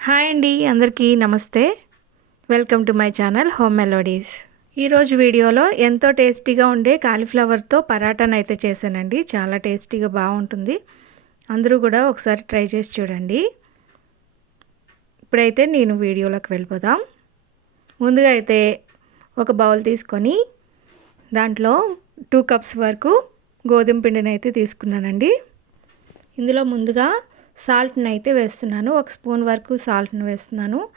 Hi అండి అందరికీ నమస్తే. Welcome to my channel Home Melodies. ఈరోజు వీడియోలో ఎంతో టేస్టీగా ఉండే కాలీఫ్లవర్తో పరాటాను అయితే చేశానండి. చాలా టేస్టీగా బాగుంటుంది. అందరూ కూడా ఒకసారి ట్రై చేసి చూడండి. ఇప్పుడైతే నేను వీడియోలోకి వెళ్ళిపోదాం. ముందుగా అయితే ఒక బౌల్ తీసుకొని దాంట్లో టూ కప్స్ వరకు గోధుమ పిండిని అయితే తీసుకున్నానండి. ఇందులో ముందుగా సాల్ట్ని అయితే వేస్తున్నాను. ఒక స్పూన్ వరకు సాల్ట్ని వేస్తున్నాను.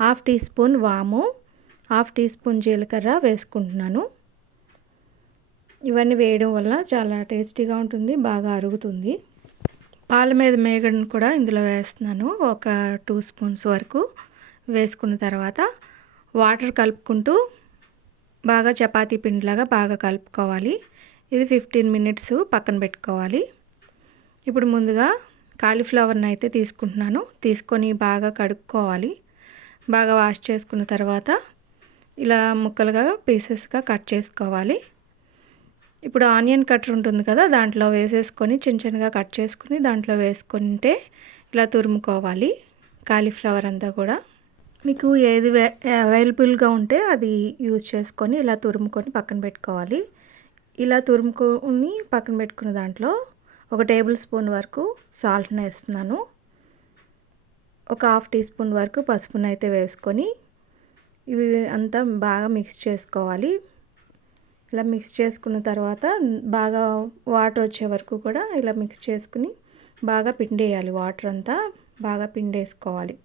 హాఫ్ టీ స్పూన్ వాము హాఫ్ టీ స్పూన్ జీలకర్ర వేసుకుంటున్నాను. ఇవన్నీ వేయడం వల్ల చాలా టేస్టీగా ఉంటుంది బాగా అరుగుతుంది. పాల మీద మేగడను కూడా ఇందులో వేస్తున్నాను. ఒక టూ స్పూన్స్ వరకు వేసుకున్న తర్వాత వాటర్ కలుపుకుంటూ బాగా చపాతీ పిండిలాగా బాగా కలుపుకోవాలి. ఇది ఫిఫ్టీన్ మినిట్స్ పక్కన పెట్టుకోవాలి. ఇప్పుడు ముందుగా కాలీఫ్లవర్ని అయితే తీసుకుంటున్నాను. తీసుకొని బాగా కడుక్కోవాలి. బాగా వాష్ చేసుకున్న తర్వాత ఇలా ముక్కలుగా పీసెస్గా కట్ చేసుకోవాలి. ఇప్పుడు ఆనియన్ కట్టర్ ఉంటుంది కదా దాంట్లో వేసేసుకొని చిన్న చిన్నగా కట్ చేసుకుని దాంట్లో వేసుకుంటే ఇలా తురుముకోవాలి. కాలీఫ్లవర్ అంతా కూడా. మీకు ఏది అవైలబుల్గా ఉంటే అది యూజ్ చేసుకొని ఇలా తురుముకొని పక్కన పెట్టుకోవాలి. ఇలా తురుముకొని పక్కన పెట్టుకున్న దాంట్లో ఒక టేబుల్ స్పూన్ వరకు సాల్ట్ని వేస్తున్నాను. ఒక హాఫ్ టీ స్పూన్ వరకు పసుపును అయితే వేసుకొని ఇవి అంతా బాగా మిక్స్ చేసుకోవాలి. ఇలా మిక్స్ చేసుకున్న తర్వాత బాగా వాటర్ వచ్చే వరకు కూడా ఇలా మిక్స్ చేసుకుని బాగా పిండేయాలి. వాటర్ అంతా బాగా పిండేసుకోవాలి.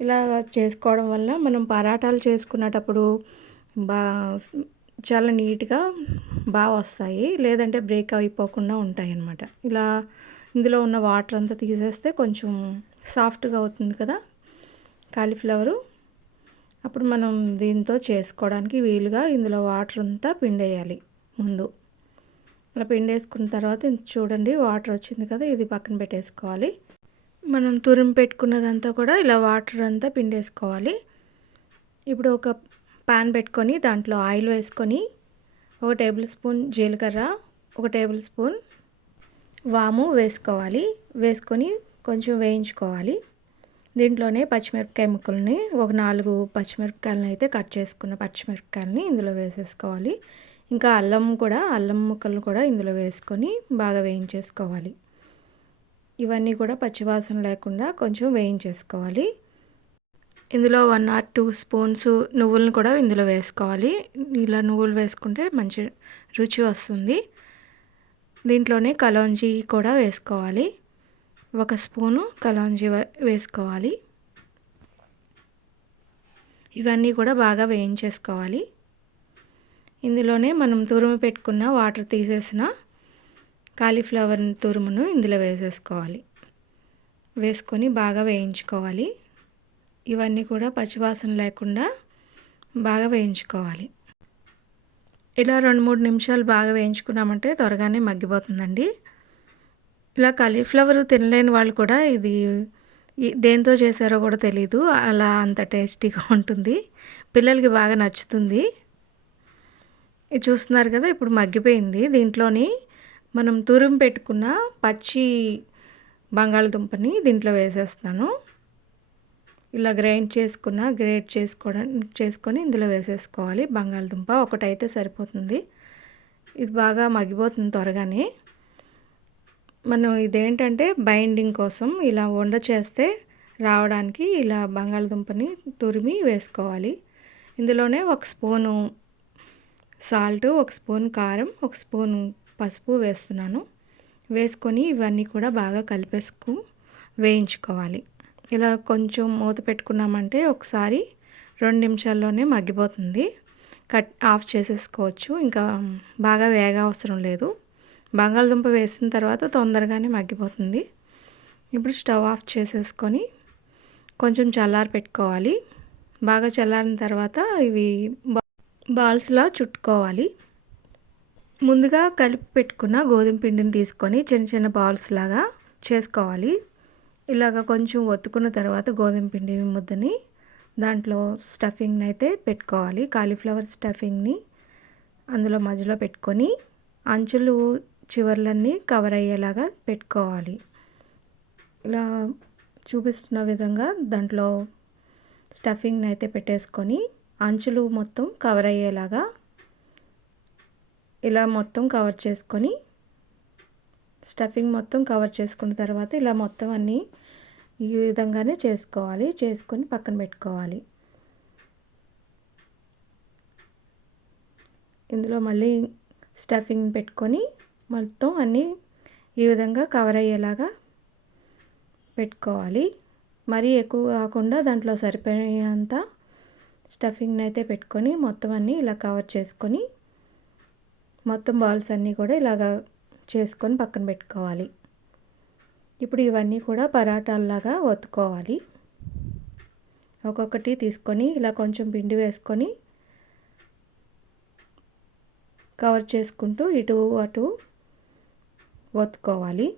ఇలా చేసుకోవడం వల్ల మనం పరాటాలు చేసుకునేటప్పుడు బా చాలా నీట్గా బాగా వస్తాయి. లేదంటే బ్రేక్ అయిపోకుండా ఉంటాయి అన్నమాట. ఇలా ఇందులో ఉన్న వాటర్ అంతా తీసేస్తే కొంచెం సాఫ్ట్గా అవుతుంది కదా? కాలీఫ్లవరు. అప్పుడు మనం దీంతో చేసుకోవడానికి వీలుగా ఇందులో వాటర్ అంతా పిండేయాలి ముందు. అలా పిండేసుకున్న తర్వాత చూడండి వాటర్ వచ్చింది కదా ఇది పక్కన పెట్టేసుకోవాలి. మనం తురిమి పెట్టుకున్నదంతా కూడా ఇలా వాటర్ అంతా పిండేసుకోవాలి. ఇప్పుడు ఒక పాన్ పెట్టుకొని దాంట్లో ఆయిల్ వేసుకొని ఒక టేబుల్ స్పూన్ జీలకర్ర ఒక టేబుల్ స్పూన్ వాము వేసుకోవాలి. వేసుకొని కొంచెం వేయించుకోవాలి. దీంట్లోనే పచ్చిమిరపకాయ ముక్కల్ని ఒక నాలుగు పచ్చిమిరపకాయలని అయితే కట్ చేసుకున్న పచ్చిమిరపకాయలని ఇందులో వేసేసుకోవాలి. ఇంకా అల్లం కూడా అల్లం ముక్కలు కూడా ఇందులో వేసుకొని బాగా వేయించేసుకోవాలి. ఇవన్నీ కూడా పచ్చివాసన లేకుండా కొంచెం వేయించేసుకోవాలి. ఇందులో వన్ ఆర్ టూ స్పూన్స్ నువ్వులను కూడా ఇందులో వేసుకోవాలి. ఇలా నువ్వులు వేసుకుంటే మంచి రుచి వస్తుంది. దీంట్లోనే కలోంజీ కూడా వేసుకోవాలి. ఒక స్పూను కలోంజీ వేసుకోవాలి. ఇవన్నీ కూడా బాగా వేయించేసుకోవాలి. ఇందులోనే మనం తురుము పెట్టుకున్న వాటర్ తీసేసిన కాలీఫ్లవర్ తురుమును ఇందులో వేసేసుకోవాలి. వేసుకొని బాగా వేయించుకోవాలి. ఇవన్నీ కూడా పచ్చివాసన లేకుండా బాగా వేయించుకోవాలి. ఇలా రెండు మూడు నిమిషాలు బాగా వేయించుకున్నామంటే త్వరగానే మగ్గిపోతుందండి. ఇలా కాలీఫ్లవర్ తినలేని వాళ్ళు కూడా ఇది దేంతో చేశారో కూడా తెలీదు. అలా అంత టేస్టీగా ఉంటుంది. పిల్లలకి బాగా నచ్చుతుంది. ఇది చూస్తున్నారు కదా ఇప్పుడు మగ్గిపోయింది. దీంట్లోని మనం తురుము పెట్టుకున్న పచ్చి బంగాళదుంపని దీంట్లో వేసేస్తాను ఇలా గ్రైండ్ చేసుకున్న గ్రేట్ చేసుకోవడం చేసుకొని ఇందులో వేసేసుకోవాలి. బంగాళదుంప ఒకటైతే సరిపోతుంది. ఇది బాగా మగ్గిపోతుంది త్వరగానే. మనం ఇదేంటంటే బైండింగ్ కోసం ఇలా వండ చేస్తే రావడానికి ఇలా బంగాళదుంపని తురిమి వేసుకోవాలి. ఇందులోనే ఒక స్పూను సాల్ట్ ఒక స్పూన్ కారం ఒక స్పూన్ పసుపు వేస్తున్నాను. వేసుకొని ఇవన్నీ కూడా బాగా కలిపేసుకు వేయించుకోవాలి. ఇలా కొంచెం మూత పెట్టుకున్నామంటే ఒకసారి రెండు నిమిషాల్లోనే మగ్గిపోతుంది. కట్ ఆఫ్ చేసేసుకోవచ్చు. ఇంకా బాగా వేగ అవసరం లేదు. బంగాళదుంప వేసిన తర్వాత తొందరగానే మగ్గిపోతుంది. ఇప్పుడు స్టవ్ ఆఫ్ చేసేసుకొని కొంచెం చల్లారి పెట్టుకోవాలి. బాగా చల్లారిన తర్వాత ఇవి బాల్స్లా చుట్టుకోవాలి. ముందుగా కలిపి పెట్టుకున్న గోధుమ పిండిని తీసుకొని చిన్న చిన్న బాల్స్ లాగా చేసుకోవాలి. ఇలాగ కొంచెం ఒత్తుకున్న తర్వాత గోధుమ పిండి ముద్దని దాంట్లో స్టఫింగ్ని అయితే పెట్టుకోవాలి. కాలీఫ్లవర్ స్టఫింగ్ని అందులో మధ్యలో పెట్టుకొని అంచులు చివర్లన్నీ కవర్ అయ్యేలాగా పెట్టుకోవాలి. ఇలా చూపిస్తున్న విధంగా దాంట్లో స్టఫింగ్ని అయితే పెట్టేసుకొని అంచులు మొత్తం కవర్ అయ్యేలాగా ఇలా మొత్తం కవర్ చేసుకొని స్టఫింగ్ మొత్తం కవర్ చేసుకున్న తర్వాత ఇలా మొత్తం అన్నీ ఈ విధంగానే చేసుకోవాలి. చేసుకొని పక్కన పెట్టుకోవాలి. ఇందులో మళ్ళీ స్టఫింగ్ పెట్టుకొని మొత్తం అన్నీ ఈ విధంగా కవర్ అయ్యేలాగా పెట్టుకోవాలి. మరీ ఎక్కువ కాకుండా దాంట్లో సరిపోయేంత స్టఫింగ్ని అయితే పెట్టుకొని మొత్తం అన్నీ ఇలా కవర్ చేసుకొని మొత్తం బాల్స్ అన్నీ కూడా ఇలాగా చేసుకొని పక్కన పెట్టుకోవాలి. ఇప్పుడు ఇవన్నీ కూడా పరాటాల్లాగా ఒత్తుకోవాలి. ఒక్కొక్కటి తీసుకొని ఇలా కొంచెం పిండి వేసుకొని కవర్ చేసుకుంటూ ఇటు అటు ఒత్తుకోవాలి.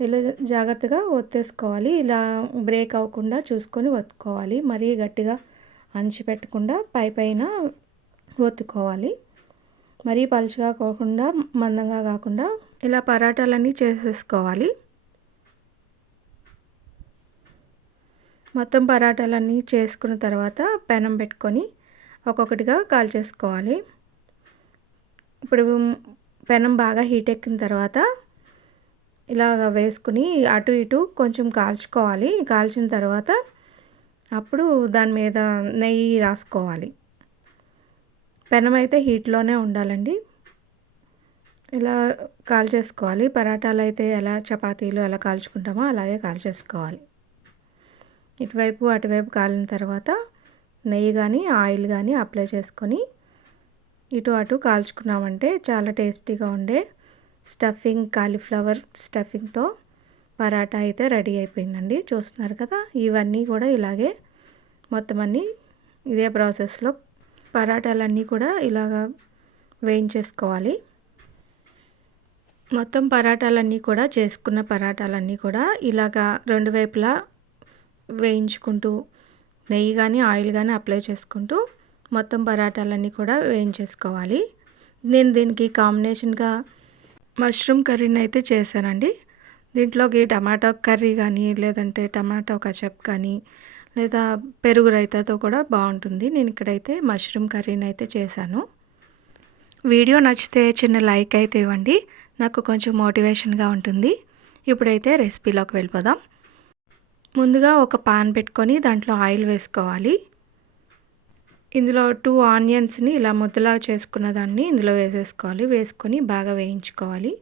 ఇలా జాగ్రత్తగా ఒత్తేసుకోవాలి. ఇలా బ్రేక్ అవ్వకుండా చూసుకొని ఒత్తుకోవాలి. మరీ గట్టిగా అంచిపెట్టకుండా పై పైన ఒత్తుకోవాలి. మరీ పలుచగా కాకుండా మందంగా కాకుండా ఇలా పరాటాలన్నీ చేసేసుకోవాలి? మొత్తం పరాటాలన్నీ చేసుకున్న తర్వాత పెనం పెట్టుకొని ఒక్కొక్కటిగా కాల్ చేసుకోవాలి ఇప్పుడు పెనం బాగా హీట్ ఎక్కిన తర్వాత ఇలాగ వేసుకుని అటు ఇటు కొంచెం కాల్చుకోవాలి. కాల్చిన తర్వాత అప్పుడు దాని మీద నెయ్యి రాసుకోవాలి. పెనం అయితే హీట్లోనే ఉండాలండి. ఇలా కాల్ చేసుకోవాలి? పరాటాలు అయితే ఎలా చపాతీలు ఎలా కాల్చుకుంటామో అలాగే కాల్ చేసుకోవాలి. ఇటువైపు అటువైపు కాలిన తర్వాత నెయ్యి కానీ ఆయిల్ కానీ అప్లై చేసుకొని ఇటు అటు కాల్చుకున్నామంటే చాలా టేస్టీగా ఉండే స్టఫింగ్ కాలీఫ్లవర్ స్టఫింగ్తో పరాటా అయితే రెడీ అయిపోయిందండి. చూస్తున్నారు కదా ఇవన్నీ కూడా ఇలాగే మొత్తం అన్నీ ఇదే ప్రాసెస్లో పరాటాలన్నీ కూడా ఇలాగా వేయించేసుకోవాలి. మొత్తం పరాటాలన్నీ కూడా చేసుకున్న పరాటాలన్నీ కూడా ఇలాగా రెండు వైపులా వేయించుకుంటూ నెయ్యి కానీ ఆయిల్ కానీ అప్లై చేసుకుంటూ మొత్తం పరాటాలన్నీ కూడా వేయించేసుకోవాలి. నేను దీనికి కాంబినేషన్గా మష్రూమ్ కర్రీని అయితే చేశానండి. దీంట్లోకి టమాటో కర్రీ కానీ లేదంటే టమాటో కచప్ కానీ లేదా పెరుగు రైతాతో కూడా బాగుంటుంది. నేను ఇక్కడైతే మష్రూమ్ కర్రీని అయితే చేశాను. వీడియో నచ్చితే చిన్న లైక్ అయితే ఇవ్వండి. నాకు కొంచెం మోటివేషన్గా ఉంటుంది. ఇప్పుడైతే రెసిపీలోకి వెళ్ళిపోదాం. ముందుగా ఒక పాన్ పెట్టుకొని దాంట్లో ఆయిల్ వేసుకోవాలి. ఇందులో టూ ఆనియన్స్ని ఇలా ముద్దలా చేసుకున్న దాన్ని ఇందులో వేసేసుకోవాలి. వేసుకొని బాగా వేయించుకోవాలి.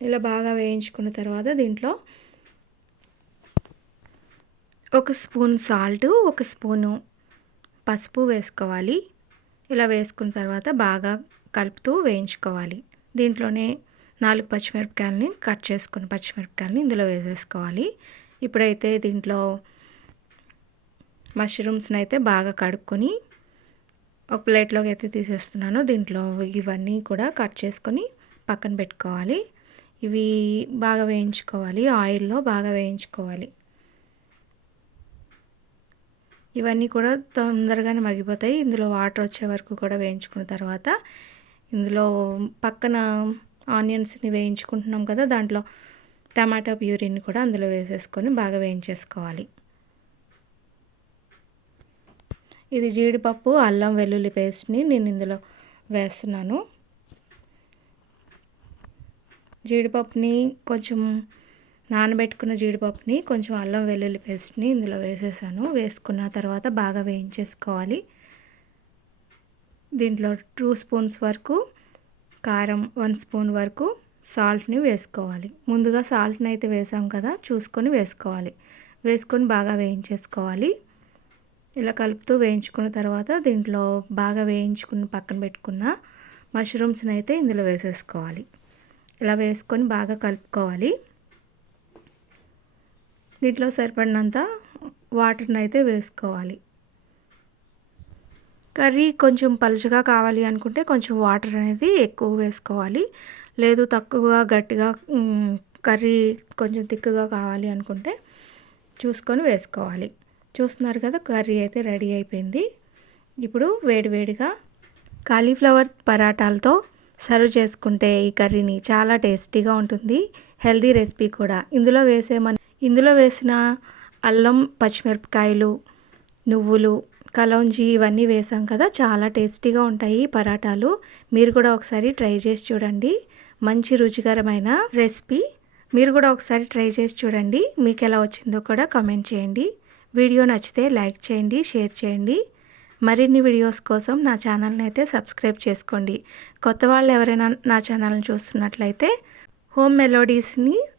ఇలా బాగా వేయించుకున్న తర్వాత దీంట్లో ఒక స్పూన్ సాల్ట్ ఒక స్పూను పసుపు వేసుకోవాలి. ఇలా వేసుకున్న తర్వాత బాగా కలుపుతూ వేయించుకోవాలి. దీంట్లోనే నాలుగు పచ్చిమిరపకాయలని కట్ చేసుకున్న పచ్చిమిరపకాయలని ఇందులో వేసేసుకోవాలి. ఇప్పుడైతే దీంట్లో మష్రూమ్స్ని అయితే బాగా కడుక్కొని ఒక ప్లేట్లోకి అయితే తీసేస్తున్నాను. దీంట్లో ఇవన్నీ కూడా కట్ చేసుకొని పక్కన పెట్టుకోవాలి. ఇవి బాగా వేయించుకోవాలి. ఆయిల్లో బాగా వేయించుకోవాలి. ఇవన్నీ కూడా తొందరగానే మగ్గిపోతాయి. ఇందులో వాటర్ వచ్చే వరకు కూడా వేయించుకున్న తర్వాత ఇందులో పక్కన ఆనియన్స్ని వేయించుకుంటున్నాం కదా దాంట్లో టమాటా ప్యూరీని కూడా అందులో వేసేసుకొని బాగా వేయించేసుకోవాలి. ఇది జీడిపప్పు అల్లం వెల్లుల్లి పేస్ట్ని నేను ఇందులో వేస్తున్నాను. జీడిపప్పుని కొంచెం నానబెట్టుకున్న జీడిపప్పుని కొంచెం అల్లం వెల్లుల్లి పేస్ట్ని ఇందులో వేసేసాను. వేసుకున్న తర్వాత బాగా వేయించేసుకోవాలి. దీంట్లో టూ స్పూన్స్ వరకు కారం వన్ స్పూన్ వరకు సాల్ట్ని వేసుకోవాలి. ముందుగా సాల్ట్ని అయితే వేసాం కదా చూసుకొని వేసుకోవాలి. వేసుకొని బాగా వేయించేసుకోవాలి. ఇలా కలుపుతూ వేయించుకున్న తర్వాత దీంట్లో బాగా వేయించుకుని పక్కన పెట్టుకున్న మష్రూమ్స్ని అయితే ఇందులో వేసేసుకోవాలి. ఇలా వేసుకొని బాగా కలుపుకోవాలి. దీంట్లో సరిపడినంత వాటర్ని అయితే వేసుకోవాలి. కర్రీ కొంచెం పలుచగా కావాలి అనుకుంటే కొంచెం వాటర్ అనేది ఎక్కువ వేసుకోవాలి. లేదు తక్కువగా గట్టిగా కర్రీ కొంచెం తిక్కుగా కావాలి అనుకుంటే చూసుకొని వేసుకోవాలి. చూస్తున్నారు కదా కర్రీ అయితే రెడీ అయిపోయింది. ఇప్పుడు వేడివేడిగా కాలీఫ్లవర్ పరాటాలతో సర్వ్ చేసుకుంటే ఈ కర్రీని చాలా టేస్టీగా ఉంటుంది. హెల్దీ రెసిపీ కూడా. ఇందులో వేసే మన ఇందులో వేసిన అల్లం పచ్చిమిరపకాయలు నువ్వులు కలౌంజీ ఇవన్నీ వేసాం కదా. చాలా టేస్టీగా ఉంటాయి ఈ పరాటాలు. మీరు కూడా ఒకసారి ట్రై చేసి చూడండి. మంచి రుచికరమైన రెసిపీ. మీరు కూడా ఒకసారి ట్రై చేసి చూడండి. మీకు ఎలా వచ్చిందో కూడా కామెంట్ చేయండి. వీడియో నచ్చితే లైక్ చేయండి షేర్ చేయండి. మరిన్ని వీడియోస్ కోసం నా ఛానల్ని అయితే సబ్స్క్రైబ్ చేసుకోండి. కొత్త వాళ్ళు ఎవరైనా నా ఛానల్ని చూస్తున్నట్లయితే హోమ్ మెలోడీస్ని